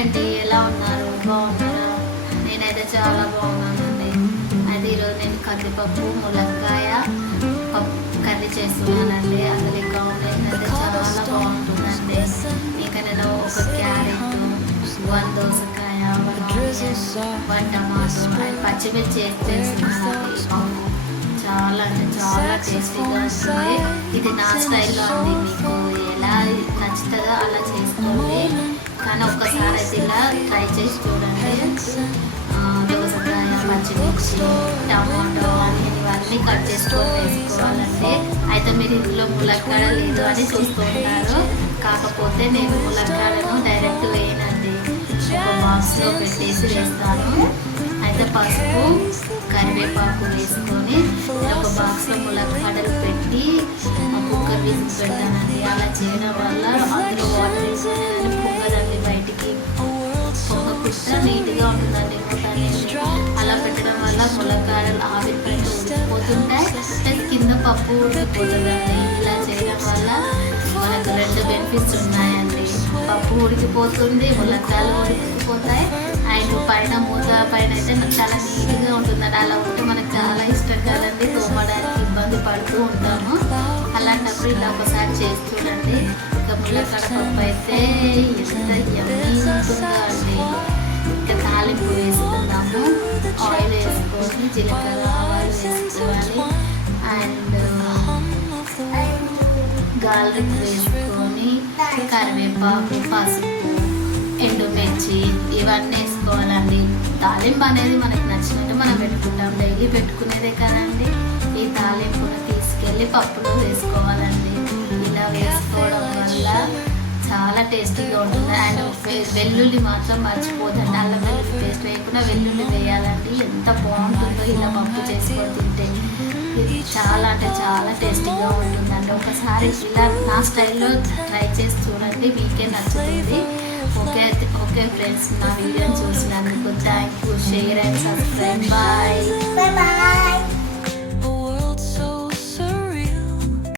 అండి ఎలా ఉన్నారు బాగున్నారా నేనైతే చాలా బాగున్నానండి అయితే ఈరోజు నేను కందిపప్పు ములక్కాయ పప్పు కర్రీ చేస్తున్నానండి అసలు ఈ కాంబినేషన్ అయితే చాలా బాగుంటుందండి ఇంకా నేను ఒక క్యారెట్ వన్ దోసకాయ వన్ టమాటో పచ్చిమిర్చి వేసి చేస్తున్నానండి చాలా అంటే చాలా టేస్టీగా ఉంటుంది. ఇది నా స్టైల్లో అండి మీకు. పచ్చిమిర్చి టమాటో ఆనియన్ ఇవన్నీ కట్ చేసుకొని వేసుకోవాలండి అయితే మీరు ఇందులో ములక్కాడ లేదు అని చూస్తూ కాకపోతే నేను ములక్కాడను డైరెక్ట్ వేయనండి ఒక బాక్స్లో పెట్టేసి వేస్తాను అయితే పసుపు కరివేపాకు వేసుకొని ఒక బాక్స్లో ములక్కాడలు పెట్టి కుక్కర్ విజిల్ పెడతానండి అలా చేయడం వల్ల అందులో వాటర్ వేసుకొని అండి బయటికి పొగకుండా నీట్గా ఉంటుందండి ములక్కాడలు ఆవిరి ఉడికిపోతుంటాయి ప్లస్ కింద పప్పు ఉడికిపోతుందండి ఇలా చేయడం వల్ల మనకు రెండు బెనిఫిట్స్ ఉన్నాయండి. పప్పు ఉడికిపోతుంది ములక్కాయలు ఉడికిపోతాయి. అండ్ పైన మూత పైన అయితే చాలా నీట్గా ఉంటుందండి అలా ఉంటే మనకు చాలా ఇష్టం కదండి. తోమడానికి ఇబ్బంది పడుతూ ఉంటాము. అలాంటప్పుడు ఇలా ఒకసారి చేసి చూడండి. ఇంకా ములక్కాడ పప్పు అయితే ఎంత జీలకర్ర ఆవాలు వేసుకోవాలి అండ్ గార్లిక్ వేసుకొని కరివేపాకు పసుపు ఎండుమిర్చి ఇవన్నీ వేసుకోవాలండి తాలింపు అనేది మనకి నచ్చినట్టు మనం పెట్టుకుంటాం డైలీ పెట్టుకునేదే కదండి ఈ తాలింపును తీసుకెళ్ళి పప్పులో వేసుకోవాలండి ఇలా వేసుకోవడం వల్ల చాలా టేస్టీగా ఉంటుంది అండ్ వెల్లుల్లి మాత్రం మర్చిపోదండి అల్లం వెల్లుల్లి పేస్ట్ వెల్లుల్లి వేయాలండి. ఎంత బాగుంటుందో ఇలా పప్పు చేసుకొని తింటే. చాలా అంటే చాలా టేస్టీగా ఉంటుందండి. ఒకసారి ఇలా నా స్టైల్లో ట్రై చేసి చూడండి. మీకే నచ్చుతుంది. ఓకే ఓకే ఫ్రెండ్స్ నా వీడియోని చూసినందుకు thank you share and subscribe. Bye.